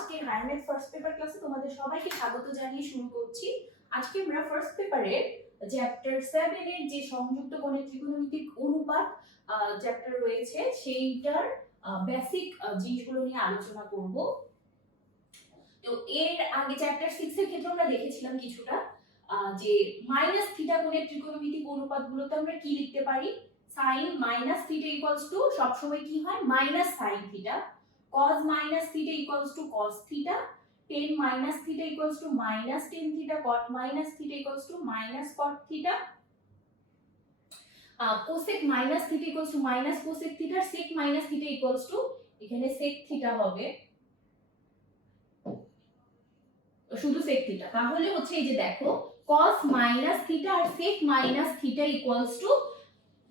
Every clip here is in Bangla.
আজকের হায়ার ম্যাথ ফার্স্ট পেপার ক্লাসে তোমাদের সবাইকে স্বাগত জানিয়ে শুরু করছি। আজকে আমরা ফার্স্ট পেপারের চ্যাপ্টার 7 এর যে সংযুক্ত কোণের ত্রিকোণমিতিক অনুপাত চ্যাপ্টার রয়েছে সেইটার বেসিক জিনিসগুলো নিয়ে আলোচনা করব। তো এর আগে চ্যাপ্টার 6 এর ক্ষেত্রে আমরা দেখেছিলাম কিছুটা যে মাইনাস থিটা কোণের ত্রিকোণমিতিক অনুপাতগুলোতে আমরা কি লিখতে পারি। sin minus theta equals two সবসময় কি হয় minus sin theta, cos minus theta equals to cos theta, tan minus theta equals two minus tan theta, cot minus theta equals two minus cot theta, cosec minus theta equals two minus cosec theta, sec minus theta equals two এখানে sec থিটা হবে, শুধু sec থিটা। তাহলে হচ্ছে এই যে দেখো cos মাইনাস থিটা আর sec minus theta equals to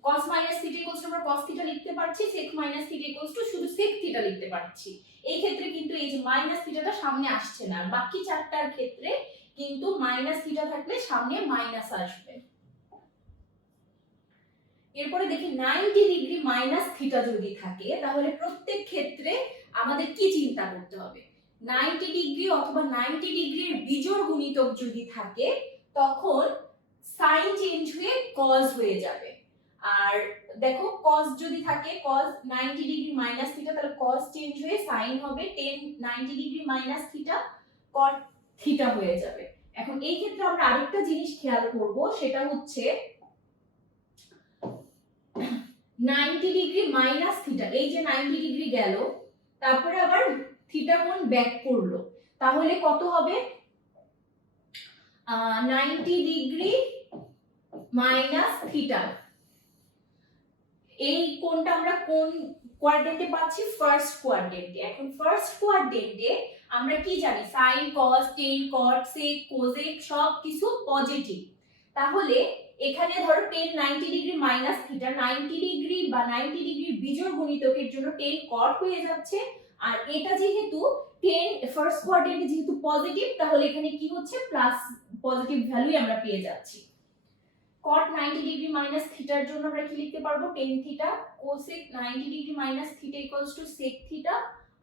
cos minus theta equals to আমরা cos থিটা লিখতে পারছি, sec minus theta equals to শুধু sec থিটা লিখতে পারছি। এই ক্ষেত্রে কিন্তু এই যে মাইনাস থিটাটা সামনে আসছে না, বাকি চারটার ক্ষেত্রে কিন্তু মাইনাস থিটা থাকলে সামনে মাইনাস আসবে। এরপরে দেখি 90 ডিগ্রি মাইনাস থিটা যদি থাকে তাহলে প্রত্যেক ক্ষেত্রে আমাদের কি চিন্তা করতে হবে। 90 ডিগ্রি অথবা 90 ডিগ্রির বিজোড় গুণিতক যদি থাকে তখন সাইন চেঞ্জ হয়ে cos হয়ে যাবে। আর দেখো cos যদি থাকে cos 90 ডিগ্রি মাইনাস থিটা তাহলে cos চেঞ্জ হয়ে sin হবে, tan 90 degree minus theta cot theta হয়ে যাবে। এখন এই ক্ষেত্রে আমরা আরেকটা জিনিস খেয়াল করব, সেটা হচ্ছে 90 ডিগ্রি মাইনাস থিটা, এই যে 90 ডিগ্রি গেল তারপরে আবার থিটা কোণ ব্যাক করলো, তাহলে কত হবে 90 ডিগ্রি মাইনাস থিটা। এই কোণটা আমরা কোন কোয়াড্রেন্টে পাচ্ছি, ফার্স্ট কোয়াড্রেন্টে। এখন ফার্স্ট কোয়াড্রেন্টে আমরা কি জানি sin cos tan cot sec cosec সব কিছু পজিটিভ। তাহলে এখানে ধরো tan 90 degree minus theta 90 degree বা 90 ডিগ্রি বিজোড় গুণিতকের জন্য tan cot হয়ে যাচ্ছে, আর এটা যেহেতু tan ফার্স্ট কোয়াড্রেন্টে যেহেতু পজিটিভ তাহলে এখানে কি হচ্ছে প্লাস পজিটিভ ভ্যালুই আমরা পেয়ে যাচ্ছি। cot 90 ডিগ্রি মাইনাস থিটার জন্য আমরা কি লিখতে পারবো tan theta, cosec 90 degree minus theta equals to sec theta,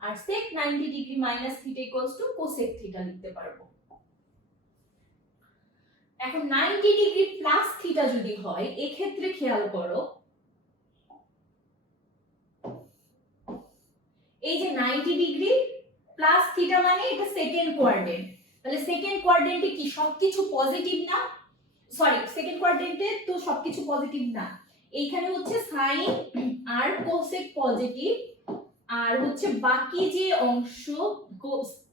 আর sec 90 degree minus theta equals to cosec theta লিখতে পারবো। এখন 90 ডিগ্রি প্লাস থিটা যদি হয় এক্ষেত্রে খেয়াল করো এই যে 90 ডিগ্রি প্লাস থিটা মানে এটা সেকেন্ড কোয়াড্রেন্ট, তাহলে সেকেন্ড কোয়াড্রেন্টে কি সবকিছু পজিটিভ না, সরি সেকেন্ড কোয়াড্রেন্টে তো সবকিছু পজিটিভ না, এইখানে হচ্ছে সাইন আর কোসেক পজিটিভ, আর হচ্ছে বাকি যে অংশ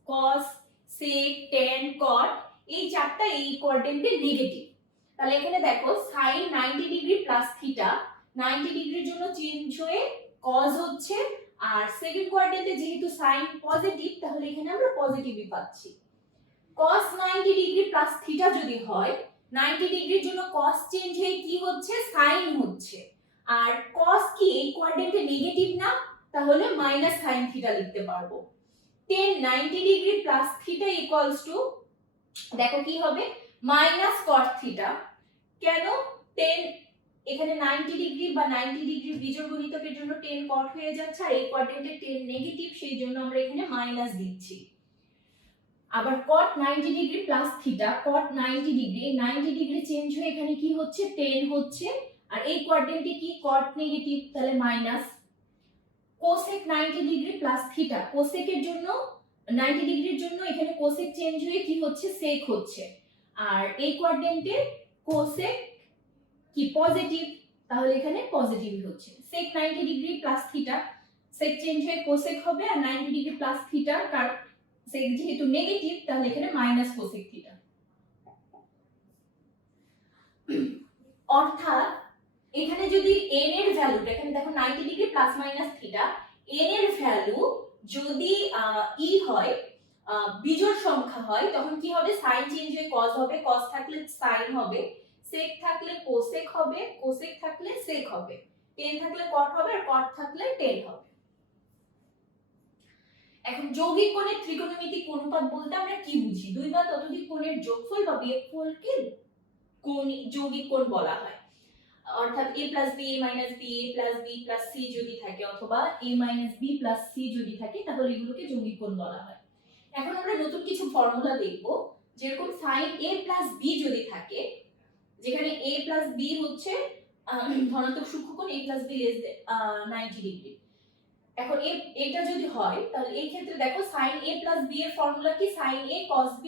cos sec tan cot এই চারটা এই কোয়াড্রেন্টে নেগেটিভ। তাহলে এখানে দেখো sin 90 ডিগ্রি প্লাস থিটা 90 ডিগ্রির জন্য চেঞ্জ হয়ে cos হচ্ছে, আর সেকেন্ড কোয়াড্রেন্টে যেহেতু sin পজিটিভ তাহলে এখানে আমরা পজিটিভই পাচ্ছি। cos 90 ডিগ্রি প্লাস থিটা যদি হয় 90 ডিগ্রির জন্য cos চেঞ্জ হয়ে কি হচ্ছে sin হচ্ছে, আর cos কি এই কোয়াড্রেন্টে নেগেটিভ না তাহলে মাইনাস sin থিটা লিখতে পারবো। tan 90 degree plus theta equals two দেখো কি হবে মাইনাস cot থিটা। কেন tan এখানে 90 ডিগ্রি বা 90 ডিগ্রি বিজোড় গুণিতকের জন্য tan cot হয়ে যাচ্ছে, আর এই কোয়াড্রেন্টে tan নেগেটিভ সেই জন্য আমরা এখানে মাইনাস দিচ্ছি। আবার cot 90 degree plus theta cot 90 degree 90 degree change হয়ে এখানে কি হচ্ছে tan হচ্ছে, আর এই কোয়াড্রেন্টে কি cot নেগেটিভ তাহলে minus. cosec 90 degree plus theta cosec এর জন্য 90 ডিগ্রির জন্য এখানে cosec চেঞ্জ হয়ে কি হচ্ছে sec হচ্ছে, আর এই কোয়াড্রেন্টে cosec কি পজিটিভ তাহলে এখানে পজিটিভ হচ্ছে। sec 90 degree plus theta sec change হয়ে cosec হবে, আর 90 ডিগ্রি প্লাস থিটা sec যেহেতু নেগেটিভ তাহলে এখানে মাইনাস cosec থিটা। অর্থাৎ এখানে যদি n এর ভ্যালুটা এখানে দেখো 90 degree plus minus theta n এর ভ্যালু যদি ই হয় বিজোড় সংখ্যা হয় তখন কি হবে sin চেঞ্জ হয়ে cos হবে, cos থাকলে sin হবে, sec থাকলে cosec হবে, cosec থাকলে sec হবে, tan থাকলে cot হবে, আর cot থাকলে tan হবে। এখন যৌগিক কোণের ত্রিকোণমিতিক অনুপাত বলতে আমরা কি বুঝি, দুই বা ততোধিক কোণের যোগফল বা বিয়োগফলকে কোণ যৌগিক কোণ বলা হয়। অর্থাৎ a + b a - b a + b + c যদি থাকে অথবা a - b + c যদি থাকে তাহলে এগুলোকে যৌগিক কোণ বলা হয়। এখন আমরা নতুন কিছু ফর্মুলা দেখব, যেরকম sin a plus b যদি থাকে, যেখানে a plus b হচ্ছে ধনাত্মক সূক্ষ্মকোণ, a plus b less than 90 degree. এখন এটা যদি হয় তাহলে এই ক্ষেত্রে দেখো sin a plus b এর ফর্মুলা কি, sin a cos b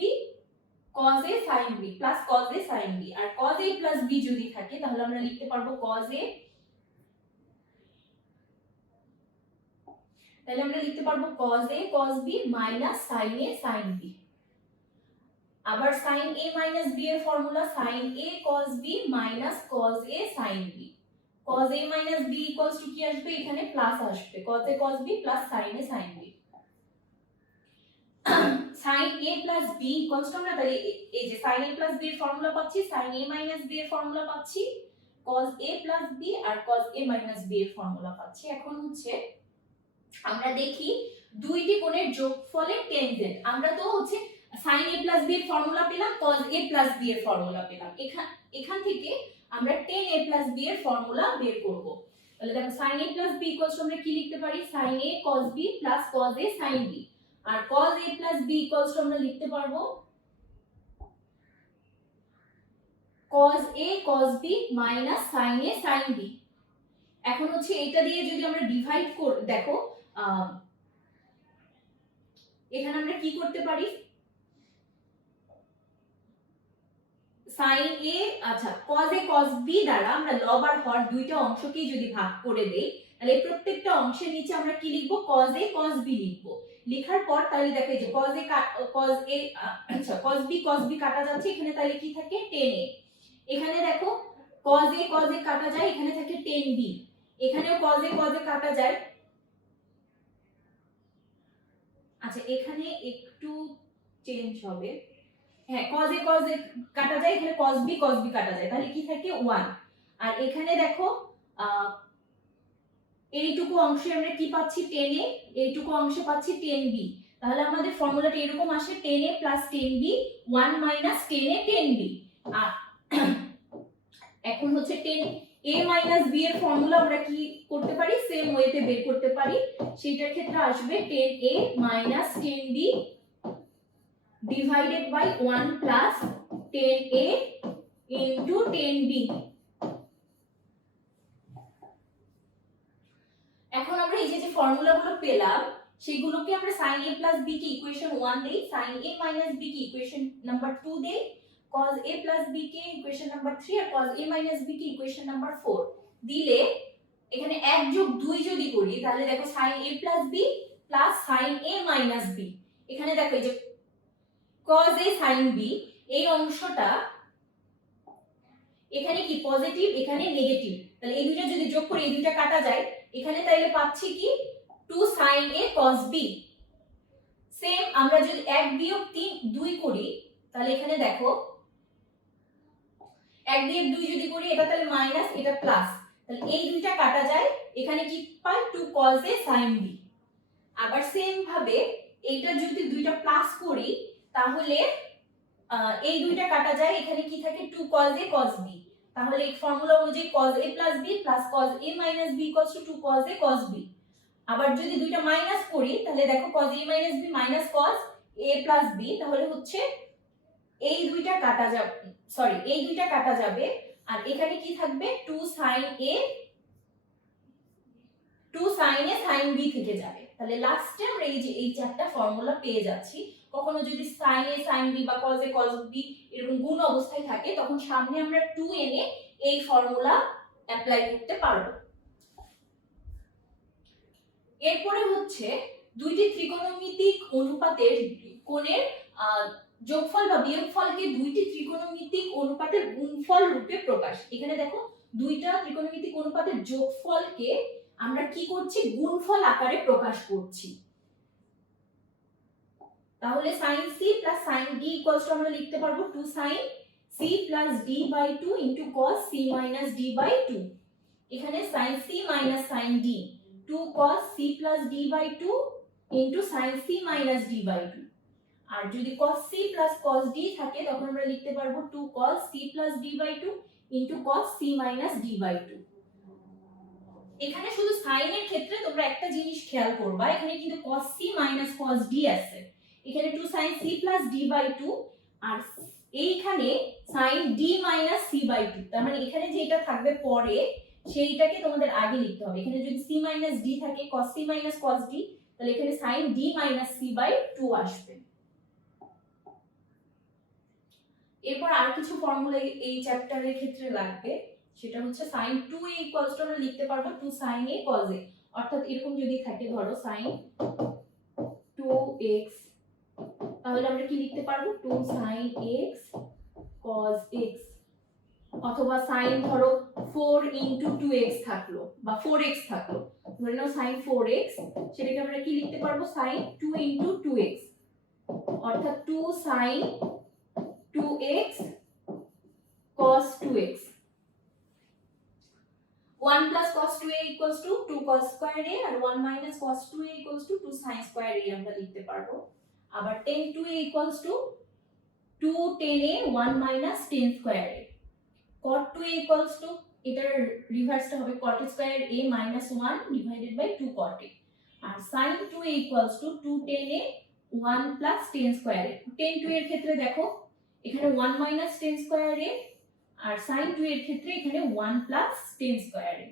cos a sin b plus cos a sin b, আর cos a plus b যদি থাকে তাহলে আমরা লিখতে পারবো cos a, তাহলে আমরা লিখতে পারবো cos a cos b minus sin a sin b। আবার sin a minus b এর formula sin a cos b minus cos a sin b। cos a minus b equals to কি আসবে, এখানে প্লাস আসবে, cos a cos b plus sin a sin b। sin a plus b equals to আমরা তাহলে এই যে sin a plus b এর ফর্মুলা পাচ্ছি, sin a minus b এর ফর্মুলা পাচ্ছি, cos a plus b আর cos a minus b এর ফর্মুলা পাচ্ছি। এখন হচ্ছে আমরা দেখি দুইটি কোণের যোগফলে টেনজেন্ট, আমরা তো হচ্ছে sin a plus b এর ফর্মুলা পেলাম, cos a plus b এর ফর্মুলা পেলাম, এখান থেকে আমরা tan a plus b এর ফর্মুলা বের করব। তাহলে দেখো sin a plus b equals to আমরা কি লিখতে পারি, sin a cos b plus cos a sin b, আর cos a plus b equals to আমরা লিখতে পারবো cos a cos b minus sin a sin b। এখন হচ্ছে এটা দিয়ে যদি আমরা ডিভাইড করি, দেখো এখানে আমরা কি করতে পারি, sin a আচ্ছা cos a cos b দ্বারা আমরা লব আর হর দুইটা অংশকেই যদি ভাগ করে দেই, তাহলে প্রত্যেকটা অংশের নিচে আমরা কি লিখব, cos a cos b লিখব। লেখার পর তাহলে দেখো এই যে cos a আচ্ছা cos b কাটা যাচ্ছে, এখানে তাহলে কি থাকে tan a। এখানে দেখো cos a কাটা যায়, এখানে থাকে tan b। এখানেও cos a কাটা যায়, আচ্ছা এখানে একটু চেঞ্জ হবে, হ্যাঁ cos a কাটা যায়, এখানে cos b কাটা যায়, তাহলে কি থাকে 1। আর এখানে দেখো এইটুকু অংশে আমরা কি পাচ্ছি tan a, এইটুকু অংশে পাচ্ছি tan b। তাহলে আমাদের ফর্মুলাটা এরকম আসে tan a plus tan b 1 minus tan a tan b। আর এখন হচ্ছে tan a minus b এর ফর্মুলা আমরা কি করতে পারি, সেম ওয়েতে বের করতে পারি। সেটার ক্ষেত্রে আসবে tan a minus tan b divided by 1 plus tan a into tan b। এখন আমরা এই যে ফর্মুলাগুলো পেলাম সেগুলোকে আমরা sin a plus b কে ইকুয়েশন 1 দেই, sin a minus b কে ইকুয়েশন নাম্বার 2 দেই, cos a plus b কে ইকুয়েশন নাম্বার 3 আর cos a minus b কে ইকুয়েশন নাম্বার 4 দিলে এখানে 1 যোগ 2 যদি করি তাহলে দেখো sin a plus b plus sin a minus b। এখানে দেখো এই যে cos a sin b এই অংশটা এখানে কি পজিটিভ, এখানে নেগেটিভ, তাহলে এই দুটো যদি যোগ করি এই দুটো কাটা যায়, এখানে তাইলে পাচ্ছি কি 2 sin a cos b। Same আমরা যদি 1 বিয়োগ 2 করি তাহলে এখানে দেখো 1 বিয়োগ 2 যদি করি এটা তাহলে মাইনাস, এটা প্লাস, তাহলে এই দুইটা কাটা যায়, এখানে কি পাই 2 cos a sin b। আবার সেম ভাবে এইটা যদি দুইটা প্লাস করি তাহলে এই দুইটা কাটা যায়, এখানে কি থাকে 2 cos a cos b। তাহলে এই ফর্মুলা অনুযায়ী cos a plus b plus cos a minus b equals to 2 cos a cos b। আবার যদি দুইটা মাইনাস করি তাহলে দেখো cos a minus b minus cos a plus b, তাহলে হচ্ছে এই দুইটা কাটা যাবে, সরি এই দুইটা কাটা যাবে, আর এখানে কি থাকবে 2 sin a sin b থেকে যাবে। তাহলে লাস্টে আমরা এই যে এই চারটা ফর্মুলা পেয়ে যাচ্ছি। কখনো যদি sin a sin b বা cos a cos b এরকম গুণ অবস্থায় থাকে তখন সামনে আমরা 2 এনে এই ফর্মুলা অ্যাপ্লাই করতে পারবো। এরপরে হচ্ছে দুইটি ত্রিকোণমিতিক অনুপাতের কোণের যোগফল বা বিয়োগফলকে দুইটি ত্রিকোণমিতিক অনুপাতের গুণফল রূপে প্রকাশ। এখানে দেখো দুইটা ত্রিকোণমিতিক অনুপাতের যোগফলকে আমরা কি করছি, গুণফল আকারে প্রকাশ করছি। তাহলে sin c plus sin d equals to আমরা লিখতে পারবো 2 sin c plus d by 2 into cos c minus d by 2। এখানে sin c minus sin d 2 cos c plus d by 2 into sin c minus d by 2। আর যদি cos c plus cos d থাকে তখন আমরা লিখতে পারবো 2 cos c plus d by 2 into cos c minus d by 2। এখানে শুধু sin এর ক্ষেত্রে তোমরা একটা জিনিস খেয়াল করবা, এখানে কিন্তু cos c minus cos d আছে, এখানে 2 sin c plus d by 2 আর এইখানে sin d minus c by 2। তার মানে এখানে যেটা থাকবে পরে সেইটাকে তোমাদের আগে লিখতে হবে। এখানে যদি c minus d থাকে cos c minus cos d, তাহলে এখানে sin d minus c by 2 আসবে। এরপর আর কিছু ফর্মুলা এই চ্যাপ্টারের ক্ষেত্রে লাগবে, সেটা হচ্ছে sin 2a equals to আমরা লিখতে পারবো 2 sin a cos a। অর্থাৎ এরকম যদি থাকে ধরো sin 2x, তাহলে আমরা কি লিখতে পারবো 2 sin x cos x। অথবা sin ধরো 4 into 2x থাকলো বা 4x থাকলো, ধরে নাও sin 4x, সেটাকে আমরা কি লিখতে পারবো sin 2 into 2x, অর্থাৎ 2 sin 2x cos 2x। 1 plus cos 2a equals to 2 cos square a R 1 minus cos 2a equals to 2 sin square a আমরা লিখতে পারবো। আবার tan 2a equals to 2 tan a 1 minus tan square a। cot 2a equals to এটার রিভার্সটা হবে cot square a minus 1 divided by 2 cot a। R sin 2a equals to 2 tan a 1 plus tan square a। tan 2 এর ক্ষেত্রে দেখো এখানে 1 minus tan square a R sin 2 এর ক্ষেত্রে এখানে 1 plus tan square a।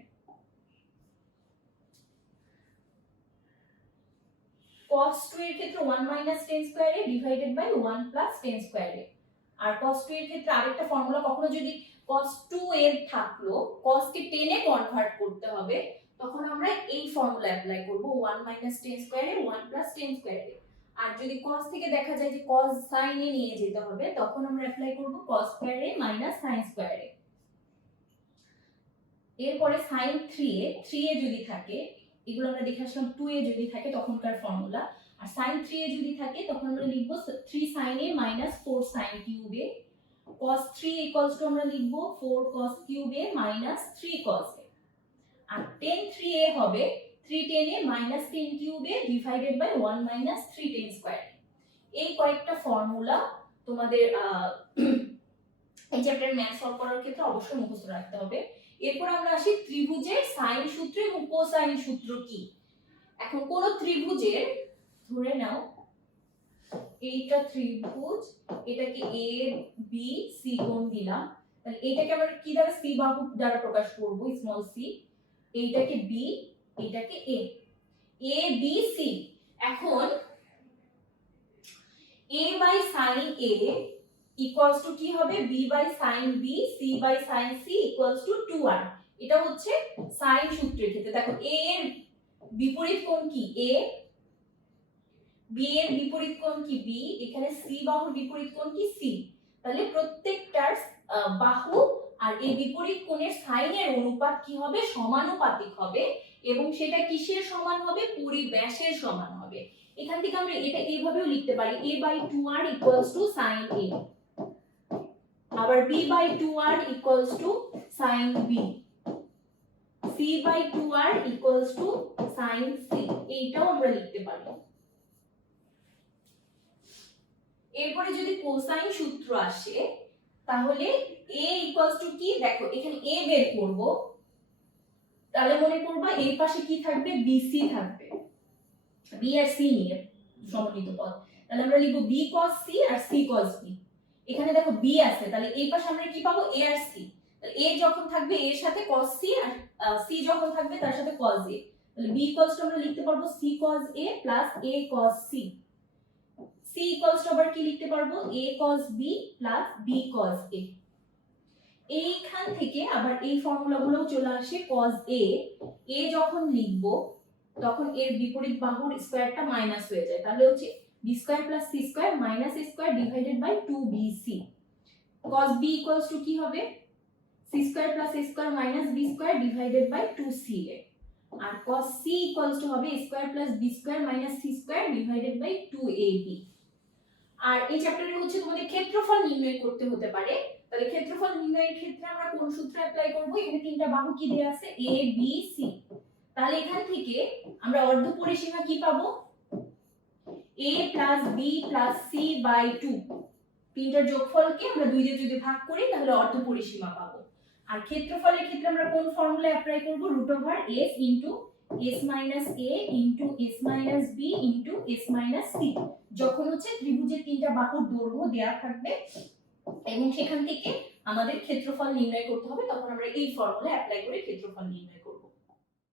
cos 2 এর ক্ষেত্রে 1 minus tan square a divided by 1 plus tan square a। R cos 2 এর ক্ষেত্রে আরেকটা ফর্মুলা, কখনো যদি cos 2 এর থাকলো cos কে tan এ কনভার্ট করতে হবে, তখন আমরা এই ফর্মুলা অ্যাপ্লাই করব 1 minus tan square a 1 plus tan square a। আর যদি cos থেকে দেখা যায় যে cos sin এ নিয়ে যেতে হবে, তখন আমরা অ্যাপ্লাই করব cos square a minus sin square a। এরপরে sin 3a যদি থাকে, এগুলো আমরা দেখে আসলাম 2a যদি থাকে তখনকার ফর্মুলা। আর sin 3a যদি থাকে তখন আমরা লিখব 3 sin a minus 4 sin cube a। cos 3 equals to আমরা লিখব 4 cos cube a minus 3 cos a। R tan 3a হবে 3 tan a minus tan cube a divided by 1 minus 3 tan square a। এই কয়েকটা ফর্মুলা তোমাদের এই চ্যাপ্টারে ম্যাথ সলভ করার ক্ষেত্রে অবশ্যই মুখস্থ রাখতে হবে। এরপর আমরা আসি ত্রিভুজের সাইন সূত্র এবং কোসাইন সূত্র কি। এখন কোন ত্রিভুজের, ধরে নাও এইটা ত্রিভুজ, এটাকে a b c কোণ দিলাম, তাহলে এটাকে আমরা কি দ্বারা c বাহু দ্বারা প্রকাশ করব, স্মল c। এইটাকে b, এটাকে a, a b c। এখন a by sin a equals to কি হবে b by sin b c by sin c equals to 2r। এটা হচ্ছে সাইন সূত্রের ক্ষেত্রে। দেখো a এর বিপরীত কোণ কি a, b এর বিপরীত কোণ কি b, এখানে c বাহুর বিপরীত কোণ কি c। তাহলে প্রত্যেকটার বাহু আর এই বিপরীত কোণের সাইনের অনুপাত কি হবে, সমানুপাতিক হবে, এবং সেটা কিসের সমান হবে, পরিব্যাসের সমান হবে। এখান থেকে আমরা এটা এইভাবেও লিখতে পারি a by 2r equals to sin a, আবার b by 2r equals to sin b, c by 2r equals to sin c, এইটাও আমরা লিখতে পারি। এরপরে যদি কোসাইন সূত্র আসে, তাহলে a equals to কি, দেখো এখানে a বের করব, তাহলে মনে করবা এই পাশে কি থাকবে, bc থাকবে, b আর c নিয়ে সমন্বিত পদ। তাহলে আমরা লিখব b cos c আর c cos b। এখানে দেখো b আছে, তাহলে এই পাশে আমরা কি পাবো, a আর c। তাহলে a যখন থাকবে a এর সাথে cos c আর c যখন থাকবে তার সাথে cos a, তাহলে b equals to আমরা লিখতে পারবো c cos a plus a cos c। c equals to আবার কি লিখতে পারবো, a cos b plus b cos a। এইখান থেকে আবার এই ফর্মুলাগুলোও চলে আসে, cos a, a যখন লিখবো তখন এর বিপরীত বাহুর স্কয়ারটা মাইনাস হয়ে যায়, তাহলে হচ্ছে b square plus c square minus a square divided by 2bc। cos b equals to কি হবে, c square plus a square minus b square divided by 2ca। আর cos c ইকুয়ালস টু হবে a square plus b square minus c square divided by 2ab। আর এই চ্যাপ্টারে হচ্ছে তোমাদের ক্ষেত্রফল নির্ণয় করতে হতে পারে, তাহলে ক্ষেত্রফল নির্ণয়ের ক্ষেত্রে আমরা কোন সূত্র অ্যাপ্লাই করব, এখানে তিনটা বাহু কি দেয়া আছে a b c। তাহলে এখান থেকে আমরা অর্ধ পরিসীমা কি পাবো, a plus b plus c by 2, তিনটার যোগফলকে আমরা 2 দিয়ে যদি ভাগ করি তাহলে অর্ধ পরিসীমা পাবো। আর ক্ষেত্রফলের ক্ষেত্রে আমরা কোন ফর্মুলা অ্যাপ্লাই করব, √s into s minus a into s minus b into s minus c, যখন হচ্ছে ত্রিভুজের তিনটা বাহুর দৈর্ঘ্য দেয়া থাকবে এবং সেখান থেকে আমাদের ক্ষেত্রফল নির্ণয় করতে হবে, তখন আমরা এই ফর্মুলা অ্যাপ্লাই করে ক্ষেত্রফল নির্ণয় করব।